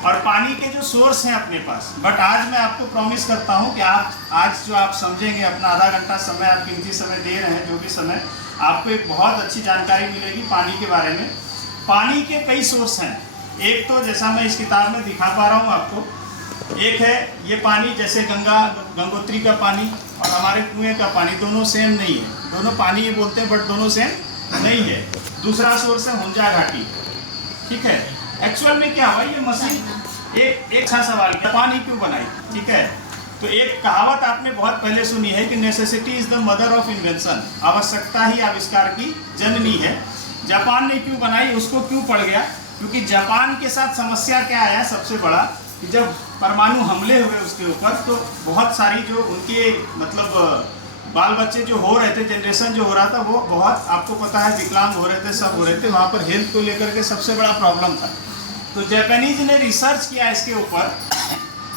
और पानी के जो सोर्स हैं अपने पास। बट आज मैं आपको प्रॉमिस करता हूं कि आज जो आप समझेंगे, अपना आधा घंटा समय आप कीमती समय दे रहे हैं, जो भी समय, आपको एक बहुत अच्छी जानकारी मिलेगी पानी के बारे में। पानी के कई सोर्स हैं। एक तो जैसा मैं इस किताब में दिखा पा रहा हूँ आपको, एक है ये पानी, जैसे गंगोत्री का पानी और हमारे कुएं का पानी दोनों सेम नहीं है। दोनों पानी ये बोलते हैं बट दोनों सेम नहीं है। दूसरा सोर्स है हुंजा घाटी, ठीक है। एक्चुअल में क्या हुआ, ये मशीन एक अच्छा सवाल किया, पानी क्यों बनाई, ठीक है। तो एक कहावत आपने बहुत पहले सुनी है कि necessity is the mother of invention, आवश्यकता ही आविष्कार की जननी है। जापान ने क्यों बनाई, उसको क्यों पड़ गया, क्योंकि जापान के साथ समस्या क्या आया सबसे बड़ा, कि जब परमाणु हमले हुए उसके ऊपर, तो बहुत सारी जो उनके मतलब बाल बच्चे जो हो रहे थे, जनरेशन जो हो रहा था, वो बहुत, आपको पता है, विकलांग हो रहे थे, सब हो रहे थे। वहाँ पर हेल्थ को लेकर के सबसे बड़ा प्रॉब्लम था। तो जापानीज ने रिसर्च किया इसके ऊपर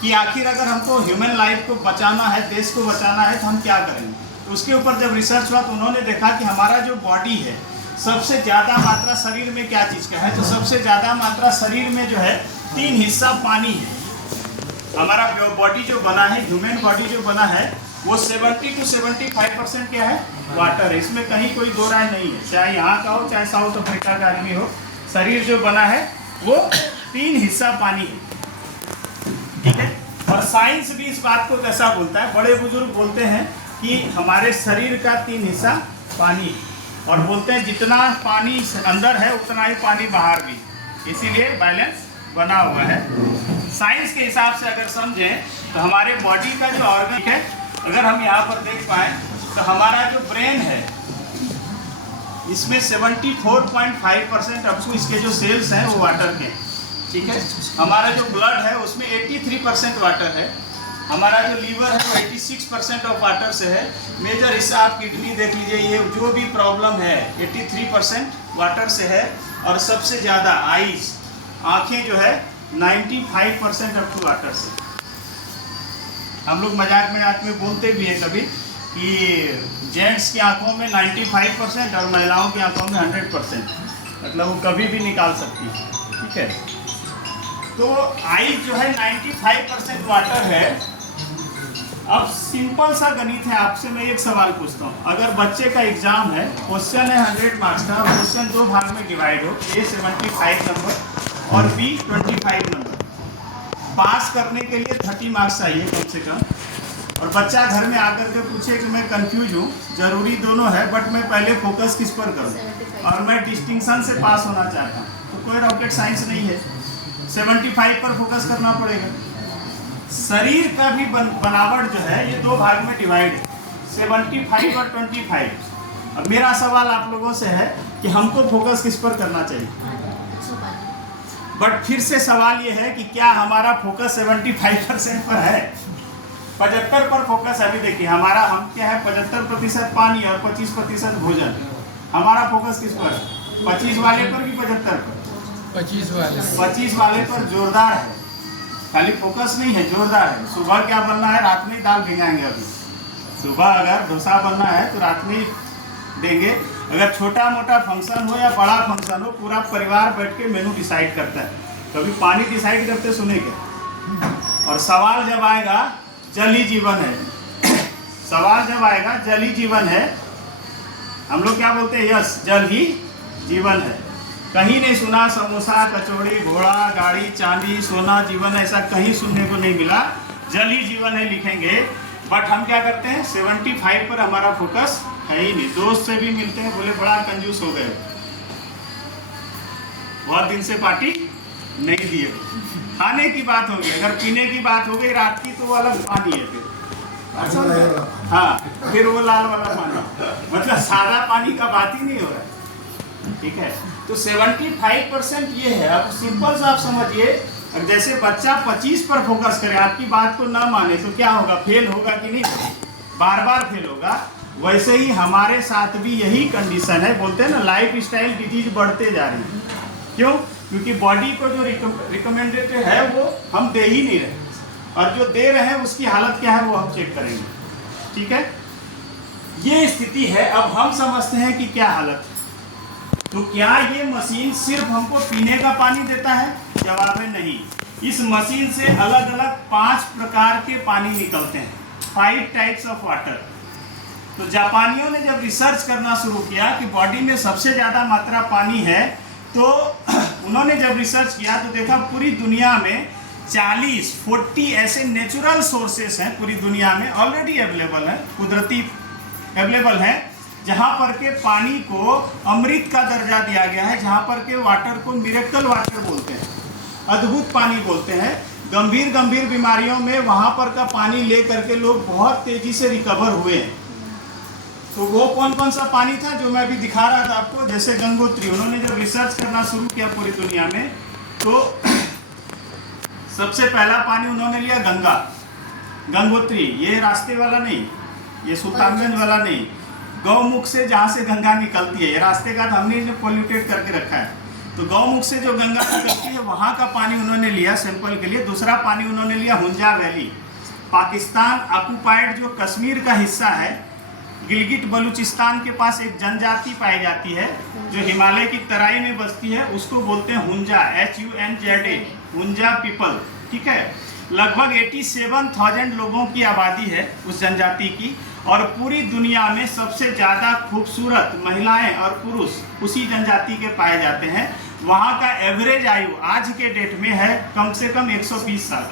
कि आखिर अगर हमको ह्यूमन लाइफ को बचाना है, देश को बचाना है, तो हम क्या करेंगे। तो उसके ऊपर जब रिसर्च हुआ तो उन्होंने देखा कि हमारा जो बॉडी है, सबसे ज़्यादा मात्रा शरीर में क्या चीज़ का है, तो सबसे ज़्यादा मात्रा शरीर में जो है 3 हिस्सा पानी है। हमारा बॉडी जो बना है, ह्यूमन बॉडी जो बना है, वो 70 to 75% क्या है, वाटर है। इसमें कहीं कोई दो राय नहीं है, चाहे यहाँ का हो चाहे साउथ अफ्रीका का आदमी हो। शरीर जो बना है वो 3 हिस्सा पानी है, ठीक है। और साइंस भी इस बात को कैसा बोलता है, बड़े बुजुर्ग बोलते हैं कि हमारे शरीर का 3 हिस्सा पानी है, और बोलते हैं जितना पानी अंदर है उतना ही पानी बाहर भी, इसीलिए बैलेंस बना हुआ है। साइंस के हिसाब से अगर समझें तो हमारे बॉडी का जो ऑर्गन है, अगर हम यहाँ पर देख पाएँ तो हमारा जो ब्रेन है, इसमें 74.5% अब तो इसके जो सेल्स हैं वो वाटर के, ठीक है। हमारा जो ब्लड है उसमें 83% वाटर है। हमारा जो लीवर है वो 86% ऑफ वाटर से है। मेजर हिस्सा आप किडनी देख लीजिए, ये जो भी प्रॉब्लम है 83% वाटर से है। और सबसे ज़्यादा आईज, आँखें जो है 95% अप टू वाटर से। हम लोग मजाक में बोलते भी हैं कभी कि जेंट्स की आंखों में 95% और महिलाओं की आंखों में 100%, मतलब वो कभी भी निकाल सकती है, ठीक है। तो आईज जो है 95% वाटर है। अब सिंपल सा गणित है, आपसे मैं एक सवाल पूछता हूँ। अगर बच्चे का एग्जाम है, क्वेश्चन है 100 मार्क्स का, क्वेश्चन 2 भाग में डिवाइड हो, A 75 नंबर और B 25 नंबर, पास करने के लिए 30 मार्क्स चाहिए कम से कम। और बच्चा घर में आकर के पूछे कि मैं कंफ्यूज हूँ, जरूरी दोनों है बट मैं पहले फोकस किस पर करूँ, और मैं डिस्टिंक्शन से पास होना चाहता हूँ, तो कोई रॉकेट साइंस नहीं है, 75 पर फोकस करना पड़ेगा। शरीर का भी बनावट जो है ये 2 भाग में डिवाइड है, 75 और 25। अब मेरा सवाल आप लोगों से है कि हमको फोकस किस पर करना चाहिए। बट फिर से सवाल ये है कि क्या हमारा फोकस 75% पर है, 75 पर फोकस है। अभी देखिए हमारा, हम क्या है, 75% पानी और 25% भोजन। हमारा फोकस किस पर है, 25 वाले पर कि 75 पर? 25 वाले पर जोरदार है। खाली फोकस नहीं है, जोरदार है। सुबह क्या बनना है, रात में दाल भिगाएंगे। अभी सुबह अगर डोसा बनना है तो रात में देंगे। अगर छोटा मोटा फंक्शन हो या बड़ा फंक्शन हो, पूरा परिवार बैठ के मेनू डिसाइड करता है। कभी पानी डिसाइड करते सुने क्या? और सवाल जब आएगा जल ही जीवन है, सवाल जब आएगा जल ही जीवन है, हम लोग क्या बोलते हैं, यस जल ही जीवन है। कहीं नहीं सुना समोसा कचौड़ी घोड़ा गाड़ी चांदी सोना जीवन, ऐसा कहीं सुनने को नहीं मिला। जल ही जीवन है लिखेंगे, बट हम क्या करते हैं 75 पर हमारा फोकस है ही नहीं। दोस्त से भी मिलते हैं, बोले बड़ा कंजूस हो गए, बहुत दिन से पार्टी नहीं दिए। खाने की बात हो गई, अगर पीने की बात हो गई रात की, तो वो अलग पानी है फिर। हाँ, फिर वो लाल वाला पानी, मतलब सादा पानी का बात ही नहीं हो रहा, ठीक है। तो 75% ये है। अब सिंपल सा आप समझिए, जैसे बच्चा 25 पर फोकस करे, आपकी बात को ना माने तो क्या होगा, फेल होगा कि नहीं, बार बार फेल होगा। वैसे ही हमारे साथ भी यही कंडीशन है। बोलते हैं ना लाइफ स्टाइल डिजीज बढ़ते जा रही है। क्यों? क्योंकि बॉडी को जो रिकमेंडेड है वो हम दे ही नहीं रहे, और जो दे रहे हैं उसकी हालत क्या है वो हम चेक करेंगे, ठीक है। ये स्थिति है। अब हम समझते हैं कि क्या हालत है। तो क्या ये मशीन सिर्फ हमको पीने का पानी देता है? जवाब है नहीं। इस मशीन से अलग अलग 5 प्रकार के पानी निकलते हैं, 5 टाइप्स ऑफ वाटर। तो जापानियों ने जब रिसर्च करना शुरू किया कि बॉडी में सबसे ज़्यादा मात्रा पानी है, तो उन्होंने जब रिसर्च किया तो देखा पूरी दुनिया में 40 ऐसे नेचुरल सोर्सेस हैं पूरी दुनिया में ऑलरेडी अवेलेबल है, कुदरती अवेलेबल है, जहाँ पर के पानी को अमृत का दर्जा दिया गया है, जहाँ पर के वाटर को मिरेकल वाटर बोलते हैं, अद्भुत पानी बोलते हैं। गंभीर गंभीर बीमारियों में वहाँ पर का पानी ले करके लोग बहुत तेजी से रिकवर हुए हैं। तो वो कौन कौन सा पानी था जो मैं अभी दिखा रहा था आपको, जैसे गंगोत्री। उन्होंने जब रिसर्च करना शुरू किया पूरी दुनिया में, तो सबसे पहला पानी उन्होंने लिया गंगोत्री। ये रास्ते वाला नहीं, ये सुल्तानगंज वाला नहीं, गौमुख से जहाँ से गंगा निकलती है। ये रास्ते का हमने जो पोल्यूटेड करके रखा है, तो गौमुख से जो गंगा निकलती है वहाँ का पानी उन्होंने लिया सैंपल के लिए। दूसरा पानी उन्होंने लिया हुंजा वैली, पाकिस्तान ऑक्युपाइड जो कश्मीर का हिस्सा है, गिलगिट बलूचिस्तान के पास एक जनजाति पाई जाती है जो हिमालय की तराई में बसती है, उसको बोलते हैं हुंजा, HUNZA, हुंजा पीपल। ठीक है, लगभग 87,000 लोगों की आबादी है उस जनजाति की, और पूरी दुनिया में सबसे ज़्यादा खूबसूरत महिलाएं और पुरुष उसी जनजाति के पाए जाते हैं। वहाँ का एवरेज आयु आज के डेट में है कम से कम 120 साल।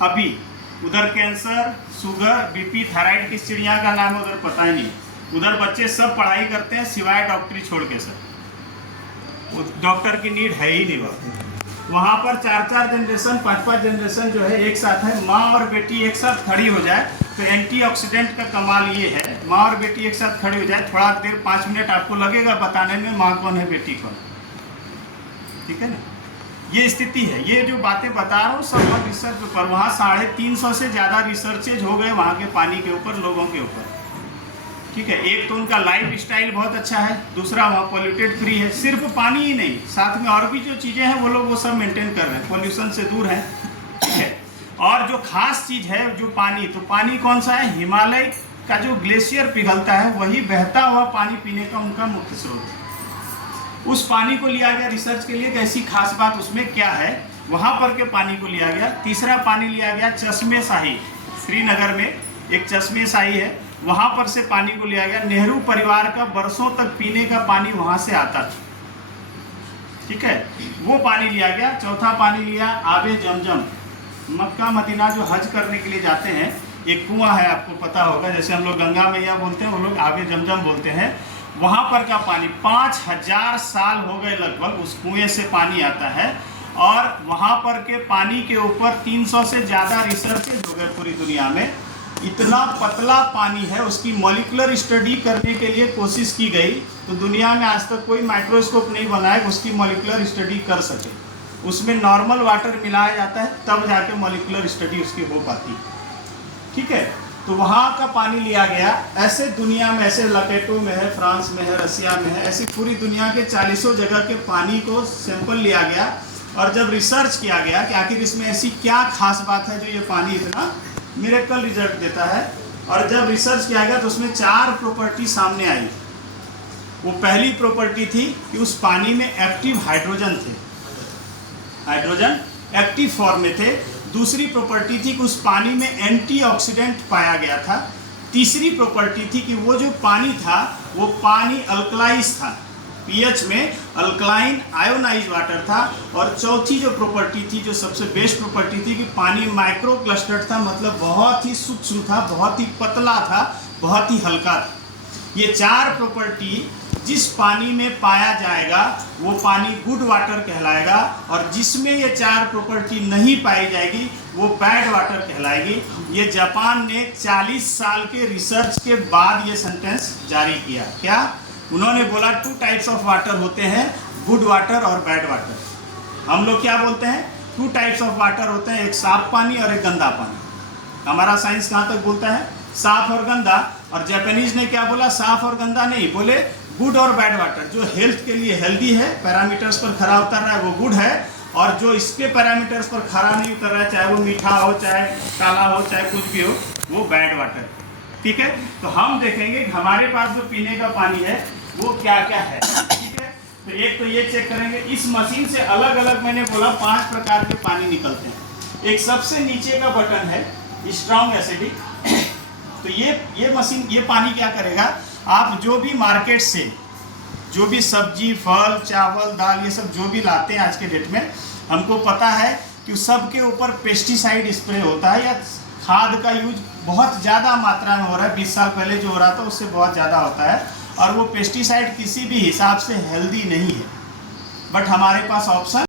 अभी उधर कैंसर, शुगर, BP, थायराइड किस चिड़िया का नाम है उधर पता ही नहीं। उधर बच्चे सब पढ़ाई करते हैं सिवाय डॉक्टरी छोड़ के, सर डॉक्टर की नीड है ही नहीं। वहाँ पर 4-4 जनरेशन, 5-5 जनरेशन जो है एक साथ है। माँ और बेटी एक साथ खड़ी हो जाए तो एंटीऑक्सीडेंट का कमाल ये है, माँ और बेटी एक साथ खड़ी हो जाए, थोड़ा देर 5 मिनट आपको लगेगा बताने में माँ कौन है बेटी कौन। ठीक है ना, ये स्थिति है। ये जो बातें बता रहा हूँ सब और रिसर्च पेपर, वहाँ 350 से ज़्यादा रिसर्चेज हो गए वहाँ के पानी के ऊपर, लोगों के ऊपर। ठीक है, एक तो उनका लाइफ स्टाइल बहुत अच्छा है, दूसरा वहाँ पॉल्यूटेड फ्री है। सिर्फ पानी ही नहीं, साथ में और भी जो चीज़ें हैं वो लोग वो सब मेंटेन कर रहे हैं, पॉल्यूशन से दूर हैं। ठीक है, और जो खास चीज़ है जो पानी, तो पानी कौन सा है, हिमालय का जो ग्लेशियर पिघलता है वही बहता हुआ पानी पीने का उनका मुख्य स्रोत है। उस पानी को लिया गया रिसर्च के लिए, कैसी खास बात उसमें क्या है, वहाँ पर के पानी को लिया गया। तीसरा पानी लिया गया चश्मे शाही, श्रीनगर में एक चश्मे शाही है, वहाँ पर से पानी को लिया गया। नेहरू परिवार का बरसों तक पीने का पानी वहाँ से आता था। ठीक है, वो पानी लिया गया। चौथा पानी लिया आबे जमजम, मक्का मदीना जो हज करने के लिए जाते हैं, एक कुआं है आपको पता होगा, जैसे हम लोग गंगा मैया बोलते हैं वो लोग आबे जमजम बोलते हैं। वहाँ पर का पानी 5000 साल हो गए लगभग उस कुएं से पानी आता है, और वहाँ पर के पानी के ऊपर 300 से ज़्यादा रिसर्चेज हो गए पूरी दुनिया में। इतना पतला पानी है, उसकी मॉलिक्यूलर स्टडी करने के लिए कोशिश की गई, तो दुनिया में आज तक कोई माइक्रोस्कोप नहीं बना है उसकी मॉलिक्यूलर स्टडी कर सके। उसमें नॉर्मल वाटर मिलाया जाता है तब जाके मॉलिक्यूलर स्टडी उसकी हो पाती। ठीक है, तो वहाँ का पानी लिया गया। ऐसे दुनिया में, ऐसे लपेटो में है, फ्रांस में है, रसिया में है, ऐसी पूरी दुनिया के 40 जगह के पानी को सैंपल लिया गया, और जब रिसर्च किया गया कि आखिर इसमें ऐसी क्या खास बात है जो ये पानी इतना मिरेकल रिजल्ट देता है, और जब रिसर्च किया गया तो उसमें 4 प्रॉपर्टी सामने आई। वो पहली प्रॉपर्टी थी कि उस पानी में एक्टिव हाइड्रोजन थे, हाइड्रोजन एक्टिव फॉर्म में थे। दूसरी प्रॉपर्टी थी कि उस पानी में एंटीऑक्सीडेंट पाया गया था। तीसरी प्रॉपर्टी थी कि वो जो पानी था वो पानी अल्कलाइज था, पीएच में अल्कलाइन आयोनाइज वाटर था। और चौथी जो प्रॉपर्टी थी, जो सबसे बेस्ट प्रॉपर्टी थी, कि पानी माइक्रो क्लस्टर्ड था, मतलब बहुत ही सूक्ष्म था, बहुत ही पतला था, बहुत ही हल्का था। ये 4 प्रॉपर्टी जिस पानी में पाया जाएगा वो पानी गुड वाटर कहलाएगा, और जिसमें ये 4 प्रॉपर्टी नहीं पाई जाएगी वो बैड वाटर कहलाएगी। ये जापान ने 40 साल के रिसर्च के बाद ये सेंटेंस जारी किया। क्या उन्होंने बोला, 2 टाइप्स ऑफ वाटर होते हैं, गुड वाटर और बैड वाटर। हम लोग क्या बोलते हैं, 2 टाइप्स ऑफ वाटर होते हैं, एक साफ पानी और एक गंदा पानी। हमारा साइंस कहाँ तक बोलता है, साफ और गंदा। और जापानीज ने क्या बोला, साफ और गंदा नहीं, बोले गुड और बैड वाटर। जो हेल्थ के लिए हेल्दी है, पैरामीटर्स पर खरा उतर रहा है, वो गुड है, और जो इसके पैरामीटर्स पर खरा नहीं उतर रहा है, चाहे वो मीठा हो, चाहे काला हो, चाहे कुछ भी हो, वो बैड वाटर। ठीक है, तो हम देखेंगे कि हमारे पास जो पीने का पानी है वो क्या क्या है। ठीक है, तो एक तो ये चेक करेंगे। इस मशीन से अलग अलग मैंने बोला 5 प्रकार के पानी निकलते हैं। एक सबसे नीचे का बटन है स्ट्रॉन्ग एसिडिक। तो ये मशीन, ये पानी क्या करेगा, आप जो भी मार्केट से जो भी सब्जी, फल, चावल, दाल, ये सब जो भी लाते हैं आज के डेट में, हमको पता है कि सबके ऊपर पेस्टिसाइड स्प्रे होता है या खाद का यूज बहुत ज़्यादा मात्रा में हो रहा है। 20 साल पहले जो हो रहा था उससे बहुत ज़्यादा होता है, और वो पेस्टिसाइड किसी भी हिसाब से हेल्दी नहीं है। बट हमारे पास ऑप्शन